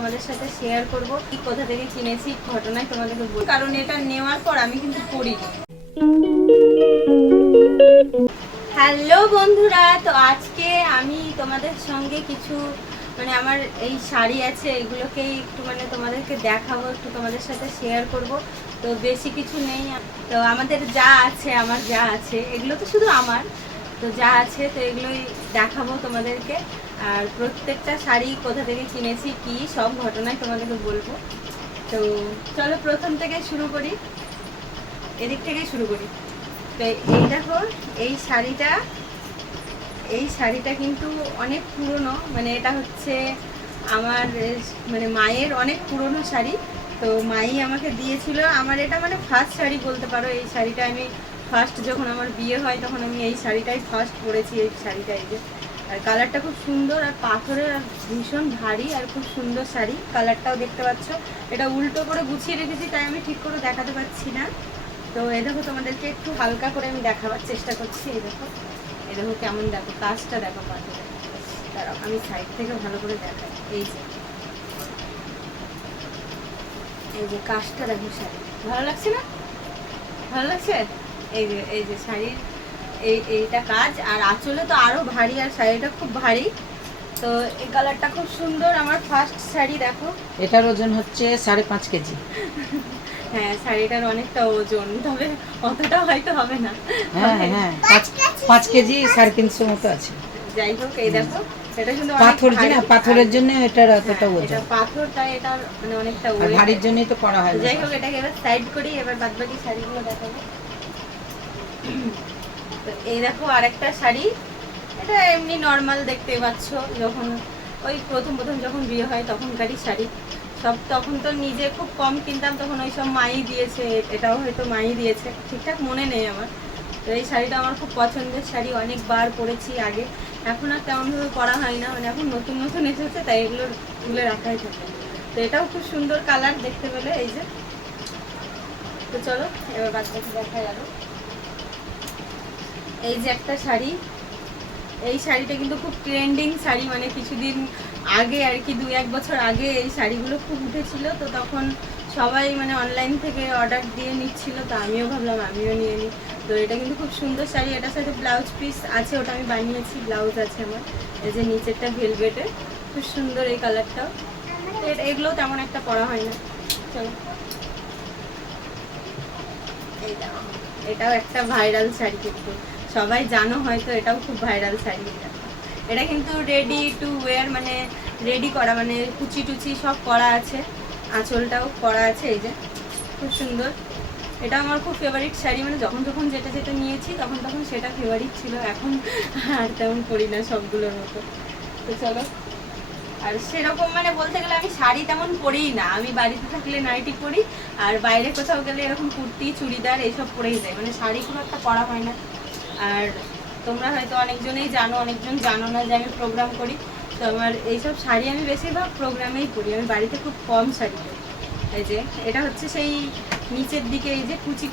তোমাদের সাথে শেয়ার করব, কি কোথা থেকে কিনেছি ঘটনায় তোমাদেরকে বলবো, কারণ এটা নেওয়ার পর আমি কিন্তু পরিনি। হ্যালো বন্ধুরা, তো আজকে আমি তোমাদের সঙ্গে কিছু মানে আমার এই শাড়ি আছে এগুলোকেই একটু মানে তোমাদেরকে দেখাবো, একটু তোমাদের সাথে শেয়ার করব। তো বেশি কিছু নেই, তো আমাদের যা আছে, আমার যা আছে এগুলো তো শুধু আমার, তো যা আছে তো এগুলোই দেখাবো তোমাদেরকে। আর প্রত্যেকটা শাড়ি কোথা থেকে কিনেছি কি সব ঘটনায় তোমাদেরকে বলবো। তো চলো প্রথম থেকে শুরু করি, এদিক থেকেই শুরু করি। তো এই দেখো, এই শাড়িটা কিন্তু অনেক পুরনো, মানে এটা হচ্ছে আমার মানে মায়ের অনেক পুরনো শাড়ি। তো মাই আমাকে দিয়েছিল, আমার এটা মানে ফার্স্ট শাড়ি বলতে পারো। এই শাড়িটা আমি ফার্স্ট যখন আমার বিয়ে হয় তখন আমি এই শাড়িটাই ফার্স্ট পরেছি। এই শাড়িটা এই যে, আর কালারটা খুব সুন্দর আর পাথরের, আর ভীষণ ভারী আর খুব সুন্দর শাড়ি। কালারটাও দেখতে পাচ্ছ, এটা উল্টো করে গুছিয়ে রেখেছি তাই আমি ঠিক করে দেখাতে পারছি না। তো এই দেখো, তোমাদেরকে একটু হালকা করে আমি দেখাবার চেষ্টা করছি। এই দেখো কেমন, দেখো কাজটা দেখো পাথরের। দাঁড়াও আমি সাইড থেকে ভালো করে দেখাই। এই যে কাজটা দেখো, শাড়ি ভালো লাগছে না? ভালো লাগছে? এই যে শাড়ির এইটা কাজ, আর আঁচলে তো আরো ভারী, আর শাড়িটা খুব ভারী। তো এই কালারটা খুব সুন্দর, আমার ফার্স্ট শাড়ি। দেখো এটার ওজন হচ্ছে 5.5 কেজি। হ্যাঁ, শাড়িটার অনেকটা ওজন, তবে অতটা হয়তো হবে না। হ্যাঁ হ্যাঁ 5 কেজি 350 মতো আছে। যাই হোক, এই দেখো এটা কিন্তু পাথর না, পাথরের জন্য এটার এতটা ওজন। এটা পাথর, তাই এটা মানে অনেকটা আর ওজন, ভারীর জন্যই তো করা হয়। যাই হোক, এটাকে এবার সাইড করি, এবার বাদবাকি শাড়িগুলো দেখাবো। তো এই দেখো আরেকটা শাড়ি, এটা এমনি নর্মাল দেখতে পাচ্ছ, যখন ওই প্রথম যখন বিয়ে হয় তখনকারই শাড়ি সব। তখন তো নিজে খুব কম কিনতাম, তখন ওই সব মাই দিয়েছে, এটাও হয়তো মাই দিয়েছে, ঠিকঠাক মনে নেই আমার। তো এই শাড়িটা আমার খুব পছন্দের শাড়ি, অনেকবার পরেছি আগে, এখন আর তেমনভাবে পরা হয় না, মানে এখন নতুন নতুন এসেছে তাই এগুলো তুলে রাখাই থাকে। তো এটাও খুব সুন্দর কালার দেখতে পেলে, এই যে। তো চলো এবার বাচ্চাকে দেখাই আরো। এই যে একটা শাড়ি, এই শাড়িটা কিন্তু খুব ট্রেন্ডিং শাড়ি, মানে কিছুদিন আগে আর কি, 2-1 বছর আগে এই শাড়িগুলো খুব উঠেছিল। তো তখন সবাই মানে অনলাইন থেকে অর্ডার দিয়ে নিচ্ছিল, তো আমিও ভাবলাম আমিও নিয়ে নিই। তো এটা কিন্তু খুব সুন্দর শাড়ি, এটার সাথে ব্লাউজ পিস আছে, ওটা আমি বানিয়েছি, ব্লাউজ আছে আমার। এই যে নিচেরটা ভেলভেটের, খুব সুন্দর এই কালারটাও। তো এগুলোও তেমন একটা পরা হয় না। চলো, এই দেখো, এটাও একটা ভাইরাল শাড়ি, কিন্তু সবাই জানো হয়তো, এটাও খুব ভাইরাল শাড়ি। এটা কিন্তু রেডি টু ওয়্যার, মানে রেডি করা, মানে কুচি টুচি সব করা আছে, আঁচলটাও করা আছে। এই যে খুব সুন্দর, এটা আমার খুব ফেভারিট শাড়ি, মানে যখন যেটা নিয়েছি তখন সেটা ফেভারিট ছিল, এখন আর তেমন করি না সবগুলোর মতো। তো চলো, আর সেরকম মানে বলতে গেলে আমি শাড়ি তেমন পরেই না, আমি বাড়িতে থাকলে নাইটি পরি, আর বাইরে কোথাও গেলে এরকম কুর্তি চুড়িদার এইসব পরেই যায়, মানে শাড়ি খুব একটা পরা হয় না। আর তোমরা হয়তো অনেকজনেই জানো, অনেকজন জানো না যে আমি প্রোগ্রাম করি। তো আমার এইসব শাড়ি আমি বেশিরভাগ প্রোগ্রামেই পরি, আমি বাড়িতে খুব কম শাড়ি পরি। এই যে এটা হচ্ছে সেই নিচের দিকে এই যে কুচি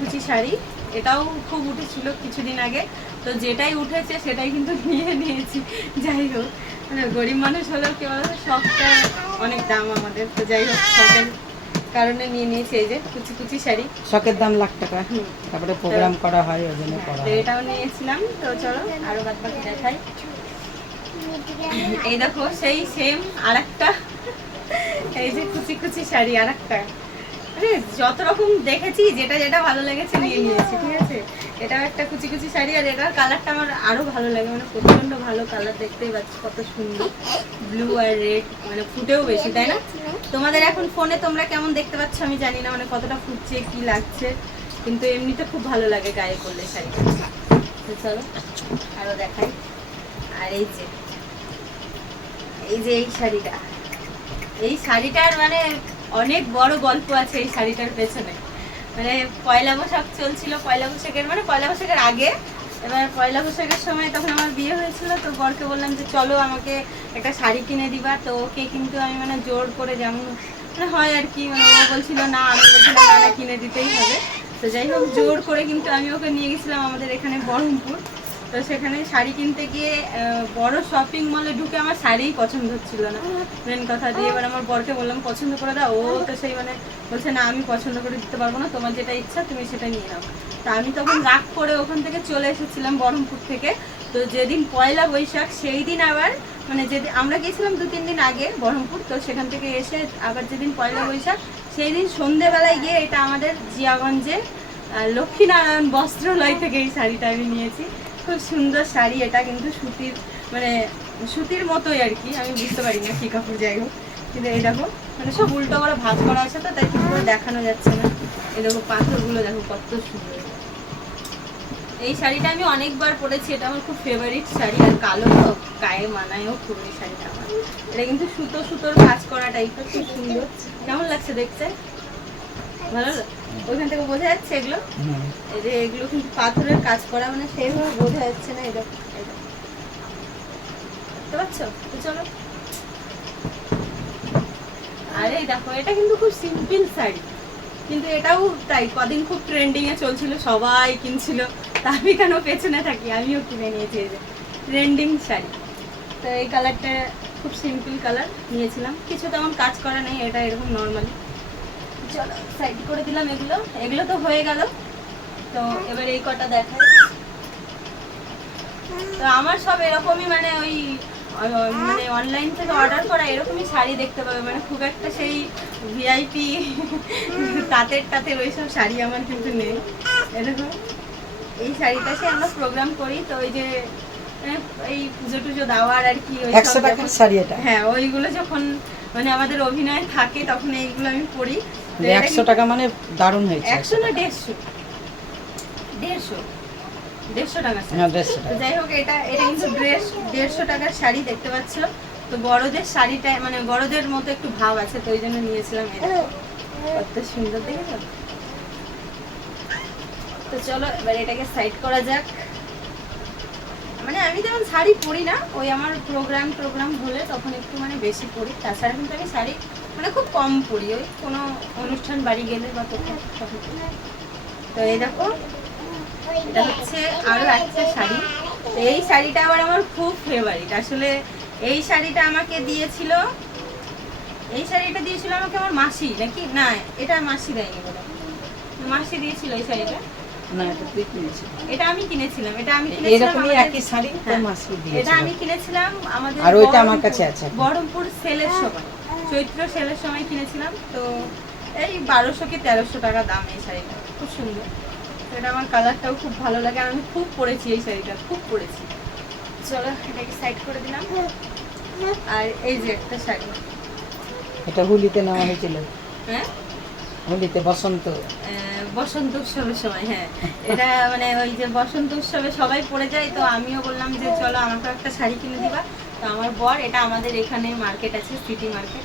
কুচি শাড়ি, এটাও খুব উঠেছিল কিছুদিন আগে। তো যেটাই উঠেছে সেটাই কিন্তু নিয়ে নিয়েছি। যাই হোক, মানে গরিব মানুষ হলেও কি বলতো, শখটা অনেক দাম আমাদের। তো যাই হোক, শখের কারণে নিয়ে নিয়েছি এই যে কুচি শাড়ি। শখের দাম লাখ টাকা, তারপরে প্রোগ্রাম করা হয় ওই জন্য করা হয়। এটাও নিয়েছিলাম। তো চলো আরো বাদবাকি দেখাই। এই দেখো সেই সেম আরেকটা, এই যে কুচি শাড়ি আরেকটা, মানে যত রকম দেখেছি যেটা ভালো লেগেছে নিয়ে নিয়েছি, ঠিক আছে। এটাও একটা কুচি শাড়ি, আর এটার কালারটা আমার আরো ভালো লাগে, মানে প্রচন্ড ভালো কালার, দেখতেই পাচ্ছি কত সুন্দর, ব্লু আর রেড, মানে ফুটেও বেশি, তাই না? তোমাদের এখন ফোনে তোমরা কেমন দেখতে পাচ্ছ আমি জানি না, মানে কতটা ফুটছে কি লাগছে, কিন্তু এমনিতে খুব ভালো লাগে গায়ে পরলে শাড়িটা। তো চলো আরো দেখাই। আর এই যে এই শাড়িটার মানে অনেক বড় গল্প আছে এই শাড়িটার পেছনে। মানে পয়লা বৈশাখ চলছিল, পয়লা বৈশাখের আগে, এবার পয়লা বৈশাখের সময় তখন আমার বিয়ে হয়েছিল। তো বরকে বললাম যে চলো আমাকে একটা শাড়ি কিনে দিবা। তো ওকে কিন্তু আমি মানে জোর করে, যেমন মানে হয় আর কি, মানে ও বলছিল না, আমি বলছিলাম না কিনে দিতেই হবে। তো যাই হোক, জোর করে কিন্তু আমি ওকে নিয়ে গেছিলাম আমাদের এখানে বহরমপুর। তো তো সেখানে শাড়ি কিনতে গিয়ে বড় শপিং মলে ঢুকে আমার শাড়িই পছন্দ হচ্ছিল না, মেন কথা দিয়ে। এবার আমার বরকে বললাম পছন্দ করে দাও, ও তো সেই মানে বলছে না আমি পছন্দ করে দিতে পারবো না, তোমার যেটা ইচ্ছা তুমি সেটা নিয়ে নাও। তা আমি তখন রাগ করে ওখান থেকে চলে এসেছিলাম বহরমপুর থেকে। তো যেদিন পয়লা বৈশাখ সেই দিন আবার মানে যেদিন আমরা গিয়েছিলাম 2-3 দিন আগে বহরমপুর, তো সেখান থেকে এসে আবার যেদিন পয়লা বৈশাখ সেই দিন সন্ধেবেলায় গিয়ে এটা আমাদের জিয়াগঞ্জে লক্ষ্মীনারায়ণ বস্ত্রালয় থেকে এই শাড়িটা আমি নিয়েছি। খুব সুন্দর শাড়ি, এটা কিন্তু সুতির মানে সুতির মতোই আর কি, আমি বুঝতে পারি না কী কাপড়, যাই হোক। কিন্তু এই দেখো মানে সব উল্টো করে ভাঁজ করা আছে তো তাই ঠিক করে দেখানো যাচ্ছে না। এই দেখো পাথরগুলো দেখো কত সুন্দর। এই শাড়িটা আমি অনেকবার পরেছি, এটা আমার খুব ফেভারিট শাড়ি, আর কালো তো গায়ে মানায়ও খুব এই শাড়িটা আমার। এটা কিন্তু সুতোর কাজ করা টাইপের, খুব সুন্দর। কেমন লাগছে দেখতে? ভালো ওইখান থেকে বোঝা যাচ্ছে এগুলো, এই যে এগুলো কিন্তু পাথরের কাজ করা, মানে সেইভাবে বোঝা যাচ্ছে না। এটা বুঝতে পারছো? তো চলো। আর এই দেখো এটা কিন্তু খুব সিম্পল শাড়ি, কিন্তু এটাও তাই কদিন খুব ট্রেন্ডিং এ চলছিল, সবাই কিনছিল, তা আমি কেন পেছনে থাকি, আমিও কিনে নিয়েছি। এই যে ট্রেন্ডিং শাড়ি, তো এই কালারটা খুব সিম্পল কালার নিয়েছিলাম, কিছু তেমন কাজ করা নেই, এটা এরকম নর্মালি। চলো সাইড করে দিলাম এগুলো তো হয়ে গেল। তো এবার এই কটা দেখাই। তো আমার সব এরকমই মানে ওই মানে অনলাইন থেকে অর্ডার করা এরকমই শাড়ি দেখতে পাবে, মানে খুব একটা সেই ভিআইপি তাঁতের ওইসব শাড়ি আমার কিন্তু নেই। এরকম এই শাড়িটা সে আমরা প্রোগ্রাম করি, তো ওই যে এই পুজো টুজো দেওয়ার আর কি, 100 টাকার শাড়ি এটা। হ্যাঁ ওইগুলো যখন মানে আমাদের অভিনয় থাকে তখন এইগুলো আমি পরি। 100 টাকা মানে দারুণ হয়েছে। 100 না 150 টাকা। হ্যাঁ 150 টাকা। যাই হোক এটা কিন্তু 150 টাকার শাড়ি দেখতে পাচ্ছ। তো বড়দের শাড়িটা মানে বড়দের মতো একটু ভাব আছে, তো ওই জন্য নিয়েছিলাম। এটা কত সুন্দর দেখেছো? তো চলো এবার এটাকে সাইড করা যাক। মানে আমি তেমন শাড়ি পরি না, ওই আমার প্রোগ্রাম হলে তখন একটু মানে বেশি পরি, তাছাড়া কিন্তু আমি শাড়ি মানে খুব কম পরি, ওই কোনো অনুষ্ঠান বাড়ি গেলে বা কোথাও। তো এই দেখো এটা হচ্ছে আরো একটা শাড়ি। তো এই শাড়িটা আবার আমার খুব ফেভারিট আসলে। এই শাড়িটা আমাকে দিয়েছিল আমাকে আমার মাসি, নাকি না এটা মাসি দেয়নি বলে, মাসি দিয়েছিল এই শাড়িটা। না এটা তুই কিনেছিস? এটা আমি কিনেছিলাম, এরকমই একই শাড়ি তোর মাসি দিয়েছিল। এটা আমি কিনেছিলাম আমাদের, আর ওইটা আমার কাছে আছে। বহরমপুর সেলের সময়, চৈত্র সেলের সময় কিনেছিলাম। তো এই 1200 কি 1300 টাকা দাম এই শাড়িটা, খুব সুন্দর। এটা আমার কালারটাও খুব ভালো লাগে, আর আমি খুব পরেছি এই শাড়িটা, খুব পরেছি। চলো এটাকে সাইড করে দিলাম। আর এই যে একটা শাড়ি, এটা হোলিতে নেওয়া হয়েছিল। হ্যাঁ হোলিতে বসন্ত উৎসবের সময়। হ্যাঁ এটা মানে ওই যে বসন্ত উৎসবে সবাই পরে যায়, তো আমিও বললাম যে চলো আমাকে একটা শাড়ি কিনে দিবা। তো আমার বর, এটা আমাদের এখানে মার্কেট আছে, সিটি মার্কেট,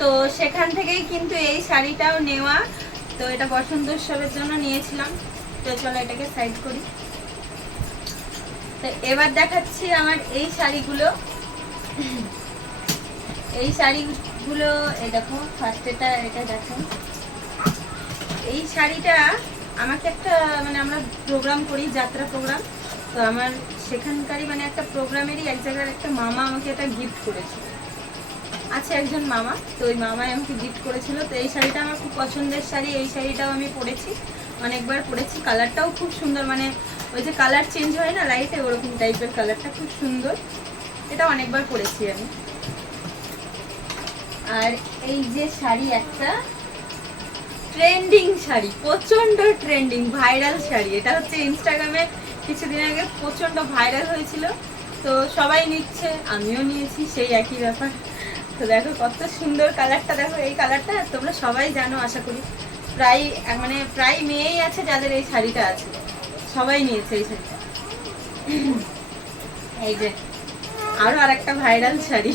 তো সেখান থেকেই কিন্তু এই শাড়িটাও নেওয়া। তো এটা বসন্ত উৎসবের জন্য নিয়েছিলাম। তো চলো এটাকে সাইড করি। তো এবার দেখাচ্ছি আমার এই শাড়িগুলো। এই শাড়িগুলো এই দেখো, ফার্স্ট এটা দেখো। এই শাড়িটা আমাকে একটা মানে আমরা প্রোগ্রাম করি, যাত্রা প্রোগ্রাম, তো আমার সেখানকারই মানে একটা প্রোগ্রামেরই এক জায়গার একটা মামা আমাকে এটা গিফট করেছিল, আছে একজন মামা, তো ওই মামাই আমাকে গিফট করেছিল। তো এই শাড়িটা আমার খুব পছন্দের শাড়ি, এই শাড়িটাও আমি পরেছি, অনেকবার পরেছি। কালারটাও খুব সুন্দর, মানে ওই যে কালার চেঞ্জ হয় না লাইটে, ওরকম টাইপের কালারটা খুব সুন্দর। এটা অনেকবার পরেছি আমি। আর এই যে শাড়ি, একটা ট্রেন্ডিং শাড়ি, প্রচন্ড ট্রেন্ডিং ভাইরাল শাড়ি, এটা হচ্ছে ইনস্টাগ্রামে কিছুদিন আগে প্রচন্ড ভাইরাল হয়েছিল, তো সবাই নিচ্ছে, আমিও নিয়েছি, সেই একই ব্যাপার। তো দেখো কত সুন্দর কালারটা, দেখো এই কালারটা তোমরা সবাই জানো আশা করি, প্রায় মেয়েই আছে যাদের এই শাড়িটা আছে, সবাই নিয়েছে এই শাড়িটা। এই যে আরো আরেকটা ভাইরাল শাড়ি,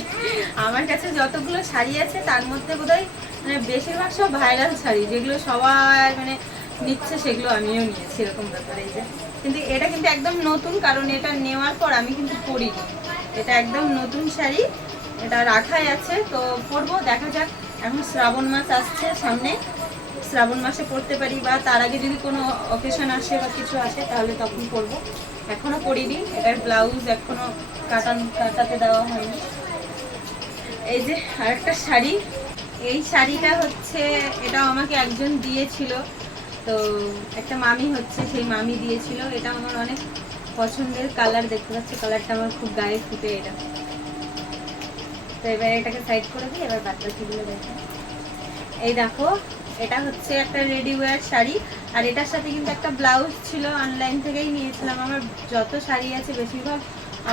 আমার কাছে যতগুলো শাড়ি আছে তার মধ্যে বোধহয় মানে বেশিরভাগ সব ভাইরাল শাড়ি, যেগুলো সবাই মানে নিচ্ছে সেগুলো আমিও নিয়েছি, এরকম ব্যাপার। এই যে কিন্তু এটা কিন্তু একদম নতুন, কারণ এটা নেওয়ার পর আমি কিন্তু পরিনি, এটা একদম নতুন শাড়ি, এটা রাখাই আছে, তো পরবো, দেখা যাক। এখন শ্রাবণ মাস আসছে সামনে, শ্রাবণ মাসে পরতে পারি, বা তার আগে যদি কোনো অকেশন আসে বা কিছু আসে তাহলে তখন পরবো। এখনো পরিনি, এটার ব্লাউজ এখনো কাটাতে দেওয়া হয়নি। এই যে আরেকটা শাড়ি, এই শাড়িটা হচ্ছে এটা আমাকে একজন দিয়েছিল, তো একটা মামি হচ্ছে সেই মামি দিয়েছিল। এটা আমার অনেক পছন্দের কালার, দেখতে পাচ্ছি কালারটা আমার খুব গায়ে ফুটে এটা। তো এবার এটাকে সাইড করে দিই, এবার বাদবাকিগুলো দেখো। এই দেখো এটা হচ্ছে একটা রেডি ওয়্যার শাড়ি, আর এটার সাথে কিন্তু একটা ব্লাউজ ছিল, অনলাইন থেকেই নিয়েছিলাম। আমার যত শাড়ি আছে বেশিরভাগ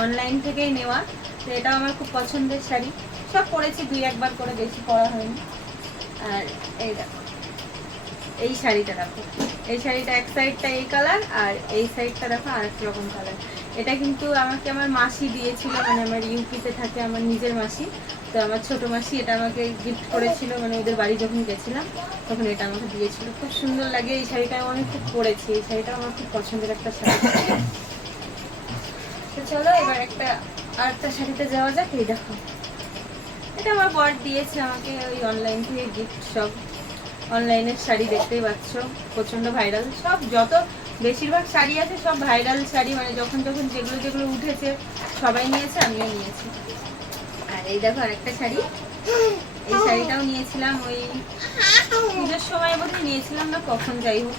অনলাইন থেকেই নেওয়া। তো এটাও আমার খুব পছন্দের শাড়ি, সব পরেছি 2-1 বার করে, বেশি পরা হয়নি। আর এই দেখো এই শাড়িটা দেখো, এই শাড়িটা এক সাইডটা এই কালার আর এই সাইডটা দেখো আরেক রকম কালার। এটা কিন্তু আমাকে আমার মাসি দিয়েছিল, মানে আমার ইউপিতে থাকে আমার নিজের মাসি। তো আমার ছোট মাসি এটা আমাকে গিফট করেছিল, মানে ওদের বাড়ি যখন গেছিলাম তখন এটা আমাকে দিয়েছিল। খুব সুন্দর লাগে এই শাড়িটা, আমি খুব পরেছি। এই শাড়িটা আমার খুব পছন্দের একটা শাড়ি। তো চলো এবার আরেকটা শাড়িতে যাওয়া যাক। এই দেখো এটা আমার বর দিয়েছে আমাকে, ওই অনলাইন থেকে গিফট। সব অনলাইনের শাড়ি দেখতেই পাচ্ছ, প্রচণ্ড ভাইরাল। সব যত বেশিরভাগ শাড়ি আছে সব ভাইরাল শাড়ি, মানে যখন যেগুলো উঠেছে সবাই নিয়েছে, আমিও নিয়েছি। আর এই দেখো আরেকটা শাড়ি, এই শাড়িটাও নিয়েছিলাম ওই পুজোর সময় বোধহয় নিয়েছিলাম না কখন, যাই হোক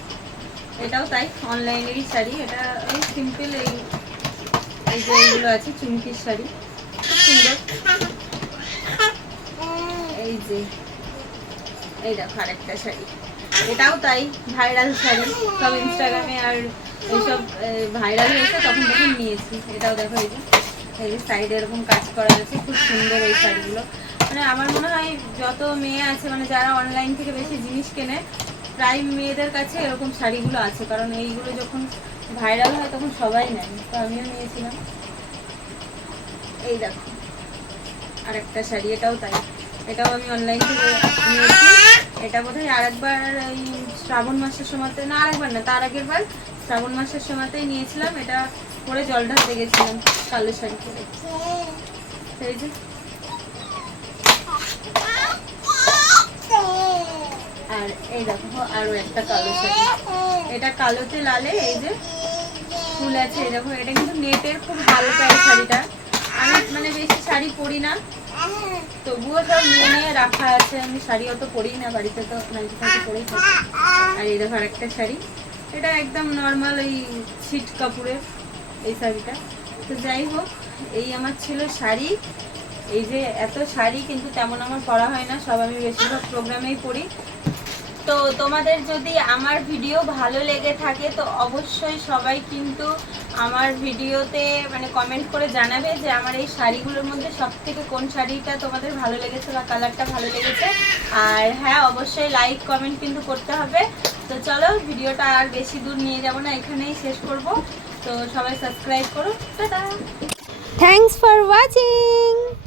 এটাও তাই অনলাইনেরই শাড়ি। এটা ওই সিম্পল এই যে এইগুলো আছে চুমকির শাড়ি, খুব সুন্দর। এই যে এই দেখো আরেকটা শাড়ি, এটাও তাই ভাইরাল শাড়ি, সব ইনস্টাগ্রামে আর এইসব ভাইরাল হয়েছে তখন নিয়েছি। এটাও দেখো এই যে সাইডে এরকম কাজ করা আছে, খুব সুন্দর এই শাড়িগুলো। মানে আমার মনে হয় যত মেয়ে আছে, মানে যারা অনলাইন থেকে বেশি জিনিস কেনে, প্রায় মেয়েদের কাছে এরকম শাড়িগুলো আছে, কারণ এইগুলো যখন ভাইরাল হয় তখন সবাই নেয়। তো আমিও নিয়েছিলাম। এই দেখো আরেকটা শাড়ি, এটাও তাই, এটাও আমি অনলাইন থেকে নিয়েছি। এটা বোধহয় আরেকবার ওই শ্রাবণ মাসের সময়তে, না আরেকবার না তার আগের বার শ্রাবণ মাসের সময়তেই নিয়েছিলাম। এটা পরে জল ঢালতে গেছিলাম কালো শাড়ি পরে। এই যে আর এই দেখো আরো একটা কালো শাড়ি, এটা কালোতে লালে এই যে ফুল আছে। এই দেখো এটা কিন্তু নেটের, খুব হালকা এই শাড়িটা। আমি মানে বেশি শাড়ি পরি না, তবুও সব নিয়ে রাখা আছে। আমি শাড়ি অত পরি না, বাড়িতে তো নাইটি ফাইটি পরেই থাকি। আর এই দেখো আরেকটা শাড়ি, এটা একদম নর্মাল এই ছিট কাপড়ের এই শাড়িটা। তো যাই হোক এই আমার ছিল শাড়ি। এই যে এত শাড়ি কিন্তু তেমন আমার পরা হয় না, সব আমি বেশিরভাগ প্রোগ্রামেই পরি। তো তোমাদের যদি আমার ভিডিও ভালো লেগে থাকে তো অবশ্যই সবাই কিন্তু আমার ভিডিওতে মানে কমেন্ট করে জানাবে যে আমার এই শাড়িগুলোর মধ্যে সবথেকে কোন শাড়িটা তোমাদের ভালো লেগেছে বা কালারটা ভালো লেগেছে। আর হ্যাঁ অবশ্যই লাইক কমেন্ট কিন্তু করতে হবে। তো চলো ভিডিওটা আর বেশি দূর নিয়ে যাব না, এখানেই শেষ করব। তো সবাই সাবস্ক্রাইব করো, টাটা। Thanks for watching.